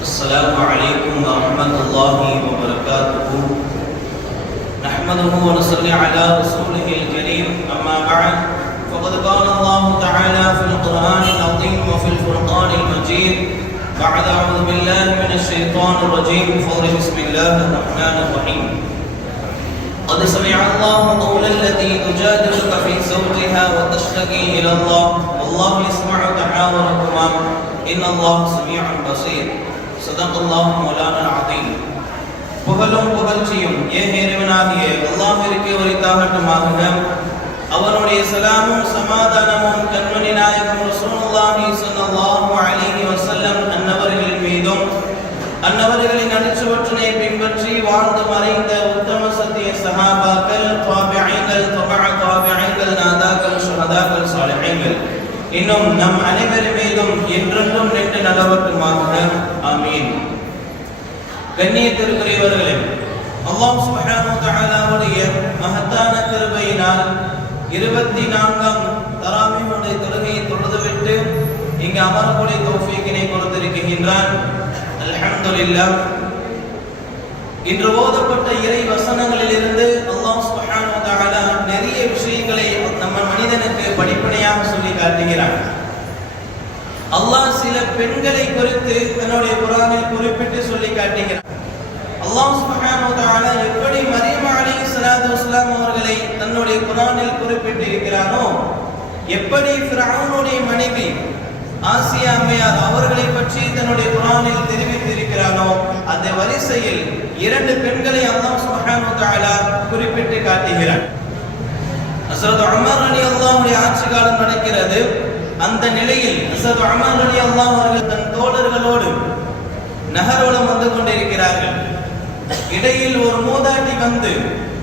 السلام عليكم ورحمة الله وبركاته. نحمده ونصلي على رسوله الكريم. أما بعد، فقد قال الله تعالى في القرآن العظيم وفي الفرقان المجيد بعد أعوذ بالله من الشيطان الرجيم بسم الله الرحمن الرحيم. قد سمع الله قول التي تجادلك في زوجها وتشتكي إلى الله والله يسمع تحاوركما إن الله سميع بصير. صدق الله مولانا العظيم. புகழும் புகழ்ச்சியும் இறைவனாகிய அல்லாஹ்விற்கு உரித்தாகட்டுமாக. அவனுடைய சலாமும் சமாதானமும் கண்மணி நாயகம் ரசூலுல்லாஹி ஸல்லல்லாஹு அலைஹி வஸல்லம் அன்னவர்களின் மீதும் அன்னவர்களின் அடிச்சுவற்றினை பின்பற்றி வாழ்ந்து மறைந்த உத்தம சத்திய சஹாபாக்கள், தாபிஈன்கள், தபஅ நாதாக்கள், ஷுஹதாக்கள், சாலிஹீன்கள் இன்னும் நம் அனைவரின் மீதும் என்றென்றும் நின்று நிலவட்டுமாக. ஆமீன். கண்ணியத்திற்குரியவர்களே, அல்லாஹ் சுப்ஹானஹு வ தஆலாவுடைய மகத்தான கிருபையினால் 24ஆம் தராவீஹுடைய தொழுகையை தொழுதுவிட்டு இங்கு அமரக்கூடிய தௌஃபீக்கினை கொடுத்திருக்கின்றான். அல்ஹம்துலில்லாஹ். இன்று ஓதப்பட்ட இறை வசனங்களிலிருந்து அல்லாஹ் சுப்ஹானஹு வ தஆலா நிறைய விஷயங்களை நம்ம மனிதனுக்கு படிப்பனையாக சொல்லி காட்டுகிறான். அல்லாஹ் சில பெண்களை குறித்து தன்னுடைய குர்ஆனில் குறிப்பிட்டு சொல்லி காட்டுகிறான். அல்லாஹ் சுப்ஹானஹு வ தஆலா எப்படி மரியம் அலைஹிஸ்ஸலாத்து வஸ்ஸலாம் அவர்களை தன்னுடைய குர்ஆனில் குறிப்பிட்டு இருக்கிறானோ, எப்படி ஃபிரௌனுடைய மனைவி ஆசியா அம்மையார் அவர்களை பற்றி தன்னுடைய குர்ஆனில் தெரிவித்திருக்கிறானோ, அந்த வரிசையில் 2 பெண்களை அல்லாஹ் சுப்ஹானஹு வ தஆலா குறிப்பிட்டு காட்டுகிறான். ஹஸரத் உமர் ரலியல்லாஹு ஆட்சி காலம் நடக்கிறது. அந்த நிலையில் ஹஸரத் உமர் ரலியல்லாஹு அவர்கள் தன் தோழர்களோடு நகரோலம் வந்து கொண்டிருக்கிறார்கள். இடையில் ஒரு மூதாட்டி வந்து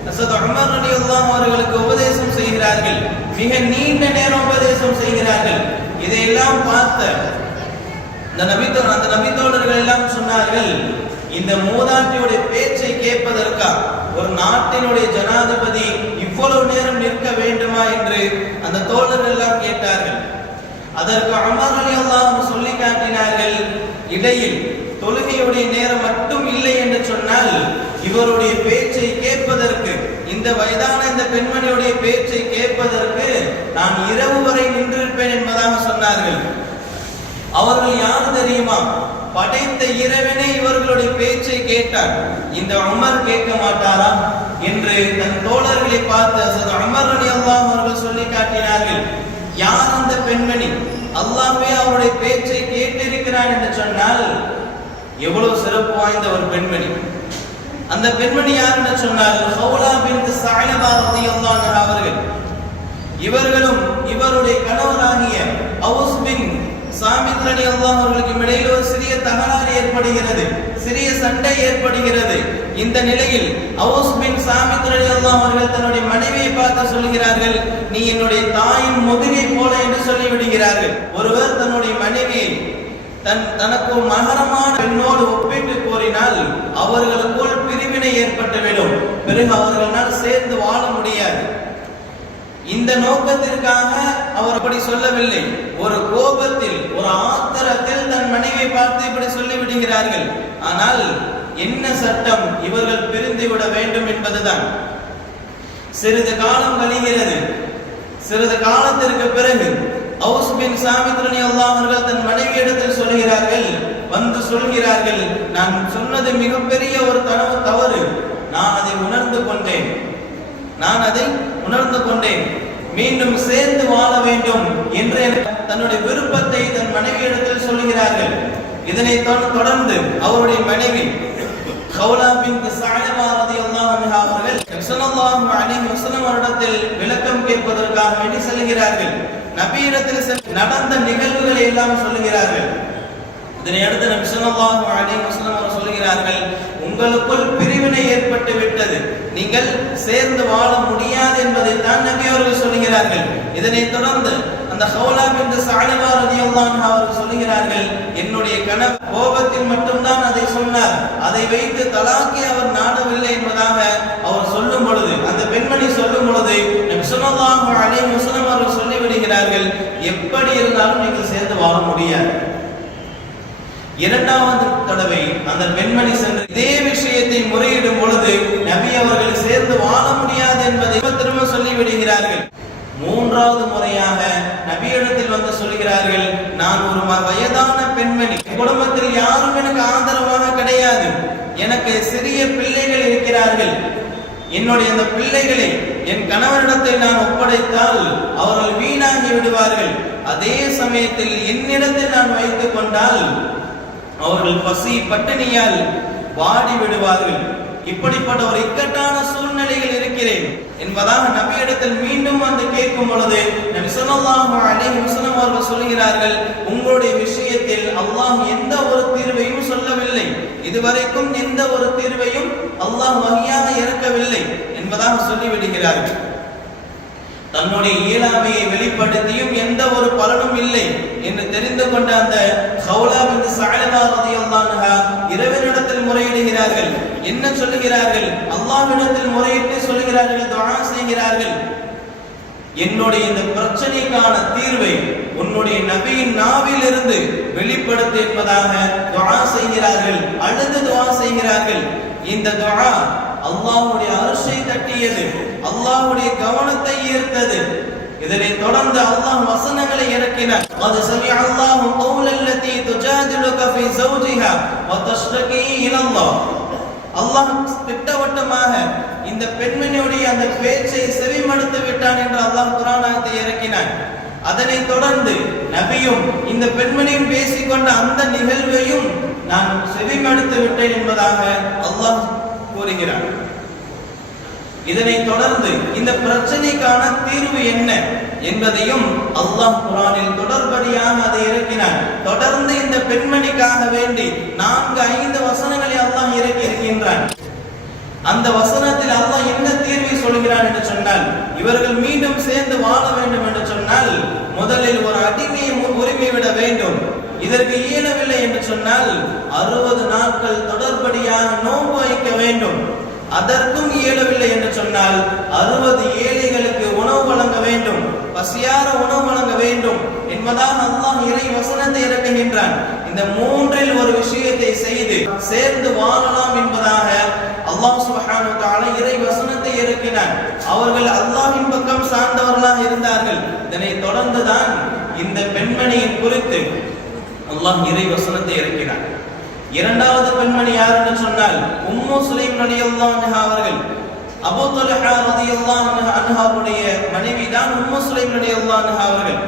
ஹஸரத் உமர் ரலியல்லாஹு அவர்களுக்கு உபதேசம் செய்கிறார்கள். மிக நீண்ட நேரம் உபதேசம் செய்கிறார்கள். இதையெல்லாம் பார்த்த அந்த நபித்தோழர்கள் எல்லாம் சொன்னார்கள், இந்த மூதாட்டியுடைய பேச்சை கேட்பதற்கா ஒரு நாட்டினுடைய ஜனாதிபதி இவ்வளவு நேரம் நிற்க வேண்டுமா என்று அந்த தோழர்கள் எல்லாம் கேட்டார்கள். அதற்கு உமர் ரலியல்லாஹு சொல்லி காட்டினார்கள், இடையில் தொழுகையுடைய நேரம் மட்டும் இல்லை என்று சொன்னால் இவருடைய பேச்சை கேட்பதற்கு, இந்த வயதான இந்த பெண்மணியுடைய பேச்சை கேட்பதற்கு நான் இரவு வரை நின்றிருப்பேன் என்பதாக சொன்னார்கள். அவர்கள் யார் தெரியுமா? படைத்த இறைவனே இவர்களுடைய பேச்சை கேட்டார். இந்த உமர் கேட்க மாட்டாரா என்று தன் தோழர்களை பார்த்து ஹஸரத் உமர் ரலியல்லாஹு அவர்கள் சொல்லி காட்டினார்கள். யார் அந்த பெண்மணி? அல்லாஹ்வே அவருடைய பேச்சை கேட்டிருக்கிறான் என்று சொன்னால் எவ்வளவு சிறப்பு வாய்ந்த ஒரு பெண்மணி. அந்த பெண்மணி யார் என்று சொன்னால் ஹவுலா பின்த் ஸஅலபா ரலியல்லாஹு அன்ஹா அவர்கள். இவர்களும் இவருடைய கணவராகிய அவுஸ் பின் சாமித் ரலியல்லாஹு அவர்களுக்கு இடையில் ஒரு சிறிய தகராறு ஏற்படுகிறது, சிறிய சண்டை ஏற்படுகிறது. இந்த நிலையில் அவுஸ் பின் சாமித் ரலியல்லாஹு அவர்கள் தன்னுடைய மனைவியை பார்த்து சொல்கிறார்கள், நீ என்னுடைய தாயின் முதுகை போல என்று சொல்லி விடுகிறார்கள். ஒருவர் தன்னுடைய மனைவியை தனக்கு மகரமான பெண்ணோடு ஒப்பிட்டு கூறினால் அவர்களுக்குள் பிரிவினை ஏற்பட்டுவிடும். பிறகு அவர்களால் சேர்ந்து வாழ முடியாது. இந்த நோக்கத்திற்காக அவர் அப்படி சொல்லவில்லை. ஒரு கோபத்தில், ஒரு ஆத்திரத்தில் தன் மனைவியை பார்த்து இப்படி சொல்லிவிடுகிறார்கள். ஆனால் என்ன சட்டம்? இவர்கள் பிரிந்து விட வேண்டும் என்பதுதான். சிறிது காலம் கழிகிறது. சிறிது காலத்திற்கு பிறகு அவுஸ் பின் சாமித் ரலியல்லாஹு அவர்கள் தன் மனைவியிடத்தில் சொல்கிறார்கள், வந்து சொல்கிறார்கள், நான் சொன்னது மிகப்பெரிய ஒரு தவறு, நான் அதை உணர்ந்து கொண்டேன், மீண்டும் சேர்ந்து வாழ வேண்டும் என்று தன்னுடைய விருப்பத்தை தன் மனைவியிடத்தில் சொல்கிறார்கள். இதனை தொடர்ந்து அவருடைய மனைவி ஹவுலா பின்த் ஸஅலபா ரலியல்லாஹு அன்ஹா அவர்கள் ஸல்லல்லாஹு அலைஹி வஸல்லம் அவரிடத்தில் விளக்கம் கேட்பதற்காக வேண்டி செல்கிறார்கள். நபியிடத்தில் நடந்த நிகழ்வுகளை எல்லாம் சொல்கிறார்கள். இதனை அடுத்து நபி ஸல்லல்லாஹு அலைஹி வஸல்லம் அவர்கள் சொல்கிறார்கள், உங்களுக்குள் பிரிவினை ஏற்பட்டு விட்டது, நீங்கள் சேர்ந்து வாழ முடியாது என்பதை தான் நபி அவர்கள் சொல்கிறார்கள். இதனை தொடர்ந்து அந்த ஹவுலா பின்த் ஸஅலபா ரலியல்லாஹு அன்ஹா அவர்கள் சொல்கிறார்கள், என்னுடைய கணவர் கோபத்தில் மட்டும்தான் அதை சொன்னார், அதை வைத்து தலாக்கை அவர் நாடவில்லை என்பதாக அவர் சொல்லும் பொழுது, அந்த பெண்மணி சொல்லும் பொழுது நபி ஸல்லல்லாஹு அலைஹி வஸல்லம் அவர்கள் சொல்லிவிடுகிறார்கள், எப்படி இருந்தாலும் நீங்கள் சேர்ந்து வாழ முடியாது. இரண்டாவது தடவை அந்த பெண்மணி சென்று இதே விஷயத்தை முறையிடும் பொழுது நபி அவர்கள் சேர்ந்து வாழ முடியாது என்பதை திரும்ப சொல்லிவிடுகிறார்கள். மூன்றாவது முறையாக நபியிடத்தில் வந்து சொல்கிறார்கள், நான் ஒரு வயதான பெண்மணி, குடும்பத்தில் யாரும் எனக்கு ஆதரவாக கிடையாது, எனக்கு சிறிய பிள்ளைகள் இருக்கிறார்கள், என்னுடைய அந்த பிள்ளைகளை என் கணவனிடத்தில் நான் ஒப்படைத்தால் அவர்கள் வீணாகி விடுவார்கள், அதே சமயத்தில் என்னிடத்தில் நான் வைத்துக் கொண்டால் அவர்கள் பசி பட்டினியால் வாடி விடுவார்கள், இப்படிப்பட்ட ஒரு இக்கட்டான சூழ்நிலையில் இருக்கிறேன் என்பதாக நபியிடத்தில் மீண்டும் வந்து கேட்கும் பொழுது நபி ஸல்லல்லாஹு அலைஹி வஸல்லம் அவர்கள் சொல்கிறார்கள், உங்களுடைய விஷயத்தில் அல்லாஹ் எந்த ஒரு தீர்வையும் சொல்லவில்லை, இதுவரைக்கும் எந்த ஒரு தீர்வையும் அல்லாஹ் வஹியாக இறக்கவில்லை என்பதாக சொல்லிவிடுகிறார்கள். தன்னுடைய இயலாமையை வெளிப்படுத்தியும் எந்த ஒரு பலனும் இல்லை என்று தெரிந்து கொண்ட அந்த ஹவுலா பின்த் ஸஅலபா রাদিয়াল্লাহு அன்ஹா இறைவனிடத்தில் முறையிடுகிறார்கள். என்ன சொல்லுகிறார்கள்? அல்லாஹ்விடத்தில் முறையிட்டு சொல்லுகிறார்கள், துஆ செய்கிறார்கள், என்னுடைய இந்த பிரச்சனைக்கான தீர்வை உன்னுடைய நபியின் நாவிலிருந்து வெளிப்படுத்து என்பதாக துஆ செய்கிறார்கள். அழுது துஆ செய்கிறார்கள். இந்த துஆ அல்லாஹ்வுடைய அர்ஷை தட்டியது, அல்லாஹ்வுடைய கவனத்தை ஈர்த்தது. இதனை தொடர்ந்து அல்லாஹ் வசனங்களை இறக்கினார். قد سمع الله قول التي تجادلك في زوجها وتشتكي الى الله. அல்லாஹ் திட்டவட்டமாக இந்த பெண்மணியுடைய அந்த பேச்சை செவிமடுத்து விட்டான் என்று அல்லாஹ் குர்ஆன் ஆயத்தை இறக்கினான். அதனைத் தொடர்ந்து நபியும் இந்த பெண்மணியும் பேசிக்கொண்ட அந்த நிகழ்வையும் நான் செவிமடுத்து விட்டேன் என்பதாக அல்லாஹ் கூறுகிறார். இதனைத் தொடர்ந்து இந்த பிரச்சனைக்கான தீர்வு என்ன என்பதையும் அல்லாஹ் குர்ஆனில் தொடர்படியாக அதை இறக்கினான். தொடர்ந்து இந்த பெண்மணிக்காக வேண்டி 4-5 வசனங்களை அல்லாஹ் இறக்கி இருக்கின்றான். அந்த வசனத்தில் அல்லாஹ் என்ன தீர்வை சொல்கிறான் என்று சொன்னால், இவர்கள் மீண்டும் சேர்ந்து வாழ வேண்டும் என்று சொன்னால் முதலில் ஒரு அடிமையை உரிமை விட வேண்டும். இதற்கு இயலவில்லை என்று சொன்னால் 60 நாட்கள் தொடர்படியாக நோன்பு வைக்க வேண்டும். அதற்கும் இயலவில்லை என்று சொன்னால் 60 ஏழைகளுக்கு உணவு வழங்க வேண்டும், பசியார உணவு வழங்க வேண்டும் என்பதாக அல்லாஹ் இறை வசனத்தை இறக்குகின்றான். இந்த மூன்றில் ஒரு விஷயத்தை செய்து சேர்ந்து வாழலாம் என்பதாக அல்லாஹ் சுப்ஹானஹு வ தஆலா இறை வசனத்தை இறக்கினான். அவர்கள் அல்லாஹ்வின் பக்கம் சார்ந்தவர்களாக இருந்தார்கள். இதனை தொடர்ந்துதான் இந்த பெண்மணியை குறித்து அல்லாஹ் இறை வசனத்தை இறக்கினான். இரண்டாவது பெண்மணி யார் என்று சொன்னால் உம்மு சுலைம் ரலியல்லாஹு அன்ஹா அவர்கள். அபூ தல்ஹா ரலியல்லாஹு அன்ஹாவுடைய மனைவி தான் உம்மு சுலைம் ரலியல்லாஹு அன்ஹா அவர்கள்.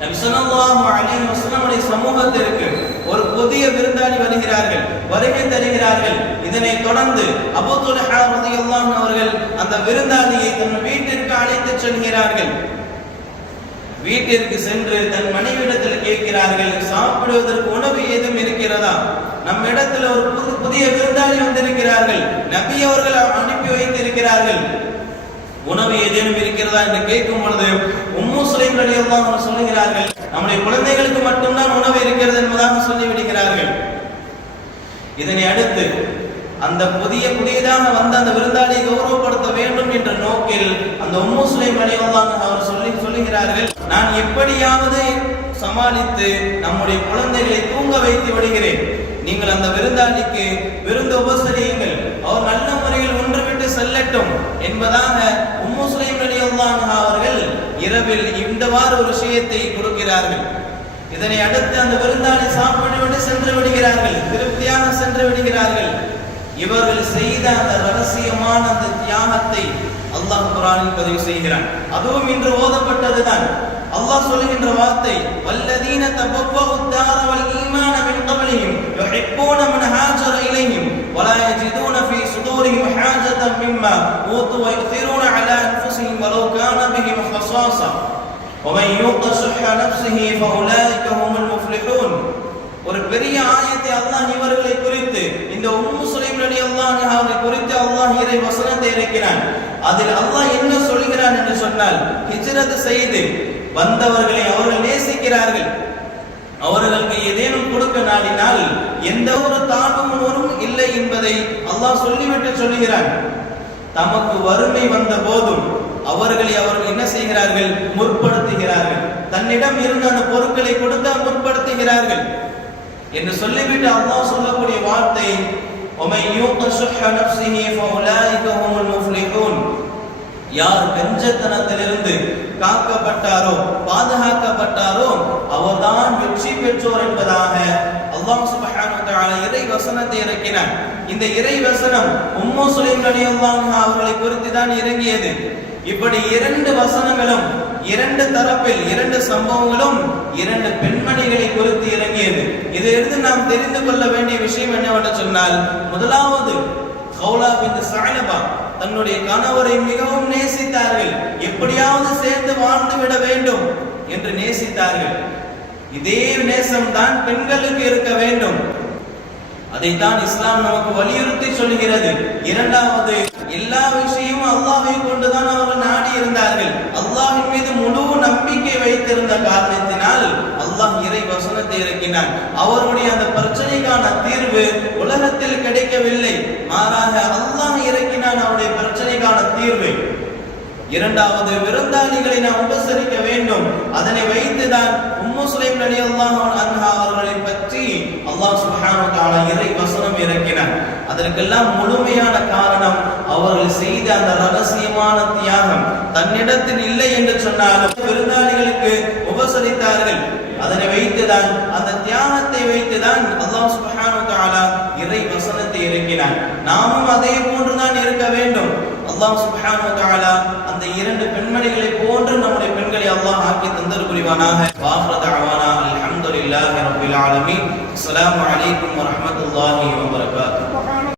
நபி ஸல்லல்லாஹு அலைஹி வஸல்லம் சமூகத்திற்கு ஒரு புதிய விருந்தாளி வருகிறார்கள், வருகை தருகிறார்கள். இதனை தொடர்ந்து அபூ தல்ஹா ரலியல்லாஹு அவர்கள் அந்த விருந்தாளியை தன் வீட்டிற்கு அழைத்து செல்கிறார்கள். வீட்டிற்கு சென்று தன் மனைவியிடத்தில் கேட்கிறார்கள், சாப்பிடுவதற்கு உணவு ஏதும் இருக்கிறதா? நம்ம இடத்துல ஒரு புதிய விருந்தாளி வந்திருக்கிறார்கள், நபி அவர்கள் அனுப்பி வைத்திருக்கிறார்கள், உணவு ஏதேனும் இருக்கிறதா என்று கேட்கும் பொழுது உம்மு சுலைம் ரலியல்லாஹு அன்ஹா சொல்லுகிறார்கள், நம்முடைய குழந்தைகளுக்கு மட்டும்தான் உணவு இருக்கிறது என்பதாக சொல்லிவிடுகிறார்கள். இதனை அடுத்து அந்த புதியதாக வந்த அந்த விருந்தாளியை கௌரவப்படுத்த வேண்டும் என்ற நோக்கில் அந்த உம்மு சுலைம் ரலியல்லாஹு அன்ஹா அவர் சொல்லுகிறார்கள், நான் எப்படியாவது சமாளித்து நம்முடைய குழந்தைகளை தூங்க வைத்து விடுகிறேன், நீங்கள் அந்த விருந்தாளிக்கு விருந்து உபசரியுங்கள், அவர் நல்ல முறையில் ஒன்று விட்டு செல்லட்டும் என்பதாக உம்மு சுலைம் ரலியல்லாஹு அன்ஹா அவர்கள் இரவில் இந்தவாறு ஒரு விஷயத்தை கொடுக்கிறார்கள். இதனை அடுத்து அந்த விருந்தாளி சாப்பிட்டு சென்று விடுகிறார்கள், திருப்தியாக சென்று விடுகிறார்கள். இவர்கள் செய்த அந்த ரகசியமான அந்த தியாகத்தை அல்லாஹ் குர்ஆனில் பதிவு செய்கிறான். அதுவும் இன்று ஓதப்பட்டதுதான். அல்லாஹ் சொல்லுகின்ற வார்த்தை, வல்லதீன தபவ்வஉத் தார வல் ஈமான மின் கப்லிஹிம் யுஹிப்பூன மன் ஹாஜர இலைஹிம் வலா யஜிதூன ஃபீ சுதூரிஹிம் ஹாஜதன் மிம்மா ஊது வ யுஸிரூன அலா அன்ஃபுஸிஹிம் வலவ் கான பிஹிம் ஹஸாஸா வமன் யூக ஷுஹ நஃப்ஸிஹி ஃபஉலாயிக ஹுமுல் முஃப்லிஹூன். ஒரு பெரிய ஆயத்தை அல்லாஹ் இவர்களை குறித்து, இந்த உம்மு சுலைம் ரலியல்லாஹு அன்ஹா அவர்களை குறித்து அல்லாஹ் இறை வசனத்தை இறக்கினான். அதில் அல்லாஹ் என்ன சொல்கிறான் என்று சொன்னால், ஹிஜ்ரத் செய்து வந்தவர்களை அவர்கள் நேசிக்கிறார்கள், அவர்களுக்கு ஏதேனும் கொடுக்க நாடினால் எந்த ஒரு தாழ்வும் இல்லை என்பதை அல்லாஹ் சொல்லிவிட்டு சொல்கிறான். தமக்கு வறுமை வந்த போதும் அவர்கள் என்ன செய்கிறார்கள்? முற்படுத்துகிறார்கள். தன்னிடம் இருந்த அந்த பொருட்களை கொடுக்க முற்படுத்துகிறார்கள். என்று சொல்லிவிட்டு அல்லாஹ் சொல்லக்கூடிய வார்த்தை وَمَن يُوقَ شُحَّ نَفْسِهِ فَأُولَٰئِكَ هُمُ الْمُفْلِحُونَ. யார் கஞ்சத்தனத்திலிருந்து காக்கப்பட்டாரோ பாதுகாக்கப்பட்டாரோ அவர்தான் வெற்றி பெற்றோர் என்பதாக அல்லாஹ் சுப்ஹானஹு வ தஆலா இறை வசனத்தை இறக்கினார். இந்த இறை வசனம் உம்மு சுலைம் ரலியல்லாஹு அன்ஹா அவர்களை குறித்து தான் இறங்கியது. இப்படி இரண்டு வசனங்களும் இரண்டு தரப்பில் இரண்டு சம்பவங்களும் இரண்டு பெண்மணிகளை குறித்து இறங்கியது. இதிலிருந்து நாம் தெரிந்து கொள்ள வேண்டிய விஷயம் என்னவென்று சொன்னால், முதலாவது கௌலா பின்த் ஸஅலபா தன்னுடைய கணவரை மிகவும் நேசித்தார்கள். எப்படியாவது சேர்ந்து வாழ்ந்து விட வேண்டும் என்று நேசித்தார்கள். இதே நேசம் தான் பெண்களுக்கு இருக்க வேண்டும். அதைத்தான் இஸ்லாம் நமக்கு வலியுறுத்தி சொல்கிறது. இரண்டாவது, எல்லா விஷயமும் அல்லாஹ்வை கொண்டுதான் அவர்கள் நாடி இருந்தார்கள். அல்லாஹ்வின் மீது முழு நம்பிக்கை வைத்திருந்த காரணத்தினால் அல்லாஹ் இறை வசனத்தை இறக்கினான். அவருடைய அந்த பிரச்சனைக்கான தீர்வு உலகத்தில் கிடைக்கவில்லை, மாறாக அல்லாஹ் இறக்கினான் அவருடைய பிரச்சனைக்கான தீர்வு. இரண்டாவது, விருந்தாளிகளை நாம் உபசரிக்க வேண்டும். அதனை வைத்துதான் உம்மு சுலைம் ரலியல்லாஹு அன்ஹா அவர்களை பற்றி அல்லாஹ் சுப்ஹானஹு வ தஆலா இறை வசனம் இறக்கினார். அதற்கெல்லாம் முழுமையான காரணம் அவர்கள் செய்த அந்த ரகசியமான தியாகம். தன்னிடத்தில் இல்லை என்று சொன்னாலும் விருந்தாளிகளுக்கு உபசரித்தார்கள். அதனை வைத்துதான், அந்த தியாகத்தை வைத்துதான் அல்லாஹ் சுப்ஹானஹு வ தஆலா இறை வசனத்தை இறக்கினார். நாமும் அதே போன்றுதான் இருக்க வேண்டும். அல்லாஹ் சுப்ஹானஹு வ தஆலா அந்த இரண்டு பெண்மணிகளை போன்று நம்முடைய பெண்களை அல்லாஹ் ஆக்கி தந்தர் புரிவானாக. வாஹ்ர தஅவானா அல்ஹம்துலில்லாஹி ரப்பில் ஆலமீன். அஸ்ஸலாமு அலைக்கும் வ ரஹ்மத்துல்லாஹி வ பரகாத்துஹு.